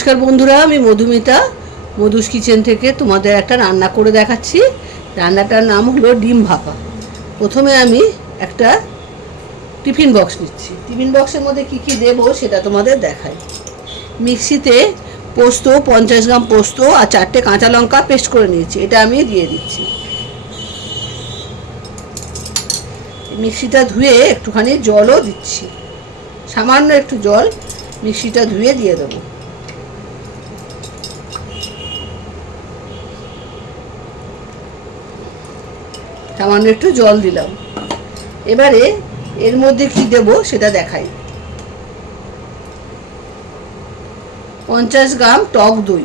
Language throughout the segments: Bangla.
নমস্কার বন্ধুরা, আমি মধুমিতা মধুস কিচেন থেকে তোমাদের একটা রান্না করে দেখাচ্ছি। রান্নাটার নাম হলো ডিম ভাপা। প্রথমে আমি একটা টিফিন বক্স নিচ্ছি। টিফিন বক্সের মধ্যে কি কি দেবো সেটা তোমাদের দেখাই। মিক্সিতে পোস্ত 50 গ্রাম পোস্ত আর 4টে কাঁচা লঙ্কা পেস্ট করে নিয়েছি, এটা আমি দিয়ে দিচ্ছি। মিক্সিটা ধুয়ে একটুখানি জলও দিচ্ছি, সামান্য একটু জল মিক্সিটা ধুয়ে দিয়ে দেবো। সামান্য একটু জল দিলাম। এবারে এর মধ্যে কি দেব সেটা দেখাই। 50 গ্রাম টক দই,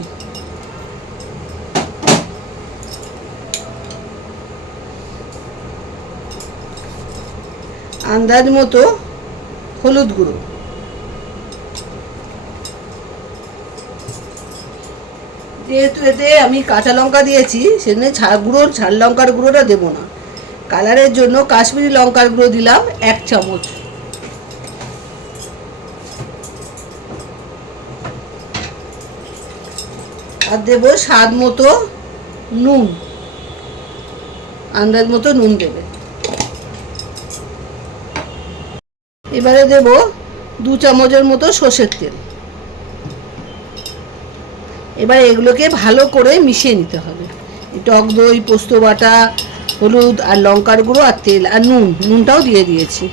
আন্দাজ মতো হলুদ গুঁড়ো, যেহেতু এতে আমি কাঁচা লঙ্কা দিয়েছি সেজন্য ঝাল লঙ্কার গুঁড়োটা দেবো না। কালারের জন্য কাশ্মীরি লঙ্কার গুঁড়ো দিলাম 1 চামচ। আর দেব স্বাদ মতো নুন, আন্দাজ মতো নুন দেবে। এবারে দেব 2 চামচের মতো সর্ষের তেল। এবার এগুলোকে ভালো করে মিশিয়ে নিতে হবে। টক দই, পোস্ত বাটা, হলুদ আর লঙ্কার গুঁড়ো আর তেল আর নুনটাও দিয়ে দিয়েছি।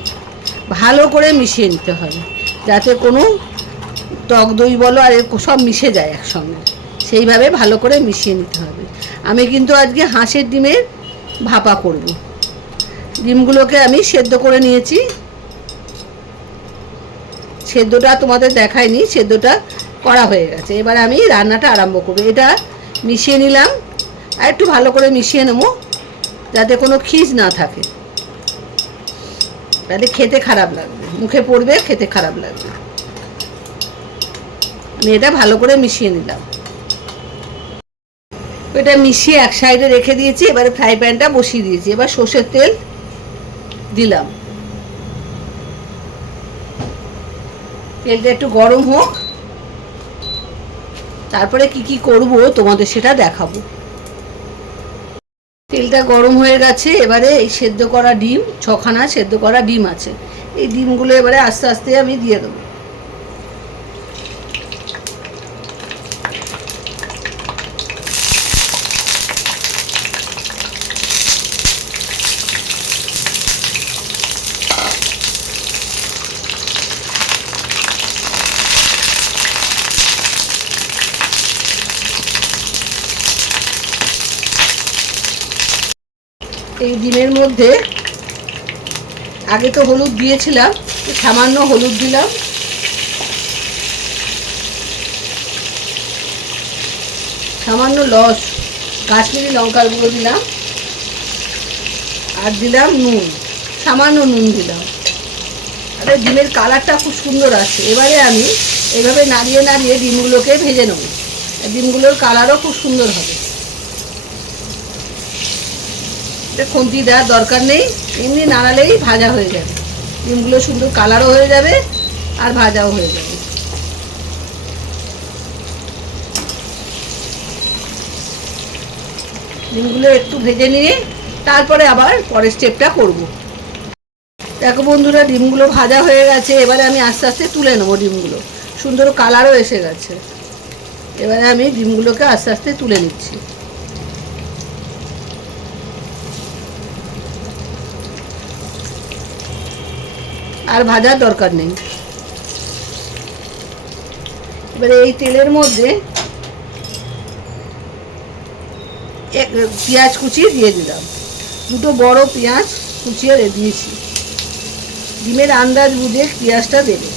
ভালো করে মিশিয়ে নিতে হবে যাতে কোনো টক দই বলো আর সব মিশে যায় একসঙ্গে, সেইভাবে ভালো করে মিশিয়ে নিতে হবে। আমি কিন্তু আজকে হাঁসের ডিমের ভাপা করব। ডিমগুলোকে আমি সেদ্ধ করে নিয়েছি। সেদ্ধটা তোমাদের দেখাইনি, সেদ্ধটা করা হয়ে গেছে। এবার আমি রান্নাটা আরম্ভ করব। এটা মিশিয়ে নিলাম আর একটু ভালো করে মিশিয়ে নেবো যাতে কোনো খিস না থাকে, তাহলে খেতে খারাপ লাগবে, মুখে পড়বে, খেতে খারাপ লাগবে। আমি এটা ভালো করে মিশিয়ে নিলাম। এটা মিশিয়ে এক সাইডে রেখে দিয়েছি। এবারে ফ্রাই প্যানটা বসিয়ে দিয়েছি। এবার সর্ষের তেল দিলাম। তেলটা একটু গরম হোক, তারপরে কি কি করব তোমাদের সেটা দেখাবো। তেলটা গরম হয়ে গেছে। এবারে এই সেদ্ধ করা ডিম, 6খানা সেদ্ধ করা ডিম আছে, এই ডিমগুলো এবারে আস্তে আস্তে আমি দিয়ে দেবো। এই ডিমের মধ্যে আগে তো হলুদ দিয়েছিলাম, সামান্য হলুদ দিলাম, সামান্য কাশ্মীরি লঙ্কার গুঁড়ো দিলাম, আর দিলাম নুন, সামান্য নুন দিলাম। আর ডিমের কালারটা খুব সুন্দর আসছে। এবারে আমি এইভাবে নাড়িয়ে নাড়িয়ে ডিমগুলোকে ভেজে নেব। ডিমগুলোর কালারও খুব সুন্দর হবে। খুন্তি দেওয়ার দরকার নেই, এমনি নাড়ালেই ভাজা হয়ে যাবে। ডিমগুলো সুন্দর কালারও হয়ে যাবে আর ভাজাও হয়ে যাবে। ডিমগুলো একটু ভেজে নিয়ে তারপরে আবার পরের স্টেপটা করব। দেখো বন্ধুরা, ডিমগুলো ভাজা হয়ে গেছে। এবারে আমি আস্তে আস্তে তুলে নেবো। ডিমগুলো সুন্দর কালারও এসে গেছে। এবারে আমি ডিমগুলোকে আস্তে আস্তে তুলে নিচ্ছি। আর ভাজার দরকার নেই। এবারে এই তেলের মধ্যে পেঁয়াজ কুচিয়ে দিয়ে দিলাম। 2টো বড় পেঁয়াজ কুচিয়ে দিয়েছি। ডিমের আন্দাজ বুঝে পেঁয়াজটা দেবে।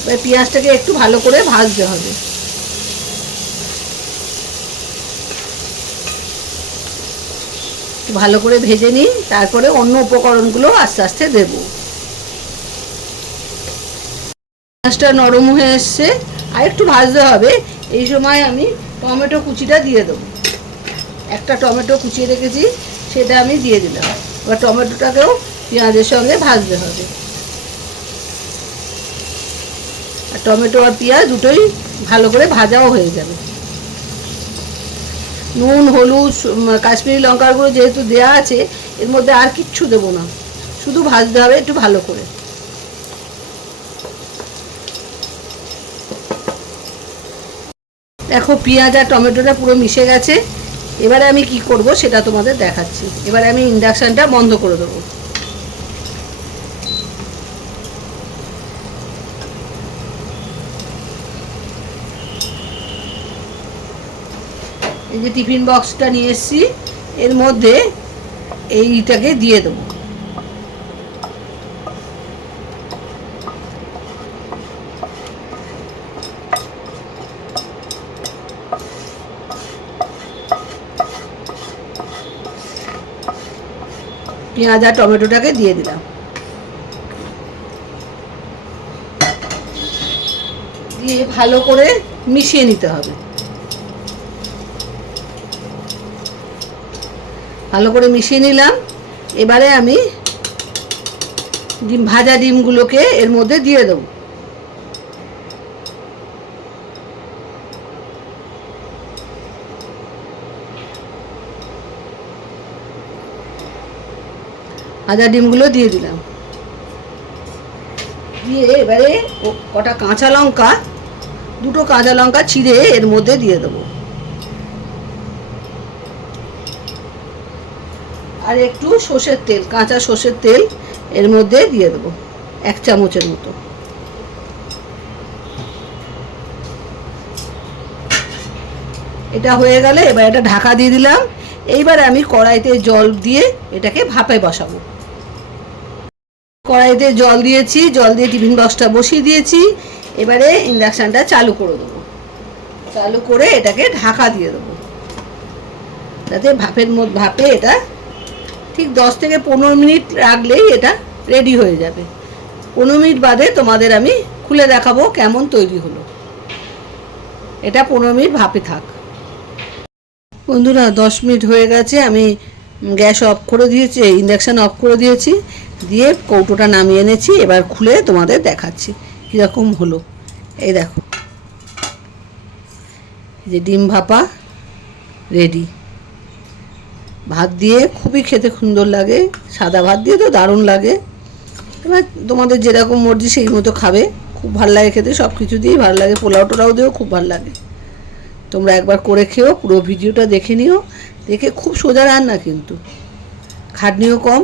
এবার পেঁয়াজটাকে একটু ভালো করে ভাজতে হবে। ভালো করে ভেজে নিই, তারপরে অন্য উপকরণগুলো আস্তে আস্তে দেব। পেঁয়াজটা নরম হয়ে এসছে, আর একটু ভাজতে হবে। এই সময় আমি টমেটো কুচিটা দিয়ে দেবো। একটা টমেটো কুচিয়ে রেখেছি, সেটা আমি দিয়ে দিলাম। এবার টমেটোটাকেও পেঁয়াজের সঙ্গে ভাজতে হবে। টমেটো আর পেঁয়াজ দুটোই ভালো করে ভাজাও হয়ে যাবে। নুন, হলুদ, কাশ্মীরি লঙ্কার গুঁড়ো যেহেতু দেওয়া আছে, এর মধ্যে আর কিচ্ছু দেবো না, শুধু ভাজতে হবে একটু ভালো করে। দেখো পেঁয়াজ আর টমেটোটা পুরো মিশে গেছে। এবারে আমি কি করব সেটা তোমাদের দেখাচ্ছি। এবারে আমি ইন্ডাকশানটা বন্ধ করে দেবো। এই যে টিফিন বক্সটা নিয়ে এসেছি, এর মধ্যে এইটাকে দিয়ে দেবো। পেঁয়াজ আর টমেটোটাকে দিয়ে দিলাম, দিয়ে ভালো করে মিশিয়ে নিতে হবে। ভালো করে মিশিয়ে নিলাম। এবারে আমি ভাজা ডিমগুলোকে এর মধ্যে দিয়ে দেবো। ভাজা ডিমগুলো দিয়ে দিলাম, দিয়ে এবারে কটা কাঁচা লঙ্কা, দুটো কাঁচা লঙ্কা ছিঁড়ে এর মধ্যে দিয়ে দেবো, আর একটু সর্ষের তেল, কাঁচা সর্ষের তেল এর মধ্যে দিয়ে দেবো 1 চামচের মতো। এটা হয়ে গেলে এবার এটা ঢাকা দিয়ে দিলাম। এইবার আমি কড়াইতে জল দিয়ে এটাকে ভাপে বসাবো। কড়াইতে জল দিয়েছি, জল দিয়ে টিফিন বক্সটা বসিয়ে দিয়েছি। এবারে ইন্ডাকশানটা চালু করে দেবো। চালু করে এটাকে ঢাকা দিয়ে দেবো, যাতে ভাপে এটা ঠিক 10 থেকে 15 মিনিট রাখলেই এটা রেডি হয়ে যাবে। 15 মিনিট বাদে তোমাদের আমি খুলে দেখাবো কেমন তৈরি হলো। এটা 15 মিনিট ভাপে থাক। বন্ধুরা 10 মিনিট হয়ে গেছে, আমি গ্যাস অফ করে দিয়েছি, ইন্ডাকশান অফ করে দিয়েছি, দিয়ে কৌটোটা নামিয়ে এনেছি। এবার খুলে তোমাদের দেখাচ্ছি কীরকম হলো। এই দেখো, এই যে ডিম ভাপা রেডি। ভাত দিয়ে খুবই খেতে সুন্দর লাগে, সাদা ভাত দিয়ে তো দারুণ লাগে। এবার তোমাদের যেরকম মর্জি সেই মতো খাবে, খুব ভালো লাগে খেতে, সব কিছু দিয়েই ভালো লাগে, পোলাও টোলাও দিয়েও খুব ভালো লাগে। তোমরা একবার করে খেও, পুরো ভিডিওটা দেখে নিও। দেখে খুব সোজা রান্না, কিন্তু খাটনিও কম।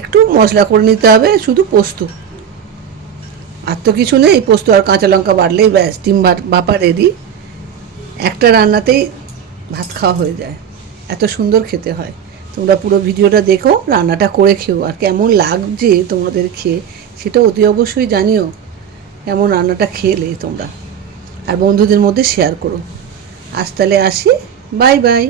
একটু মশলা করে নিতে হবে, শুধু পোস্ত, আর তো কিছু নেই। পোস্ত আর কাঁচা লঙ্কা বাড়লেই ব্যাস, ডিম ভাপা রেডি। একটা রান্নাতেই ভাত খাওয়া হয়ে যায়, এত সুন্দর খেতে হয়। তোমরা পুরো ভিডিওটা দেখো, রান্নাটা করে খেও, আর কেমন লাগছে তোমাদের খেয়ে সেটা অতি অবশ্যই জানিও, কেমন রান্নাটা খেলে তোমরা। আর বন্ধুদের মধ্যে শেয়ার করো। আজ তাহলে আসি, বাই বাই।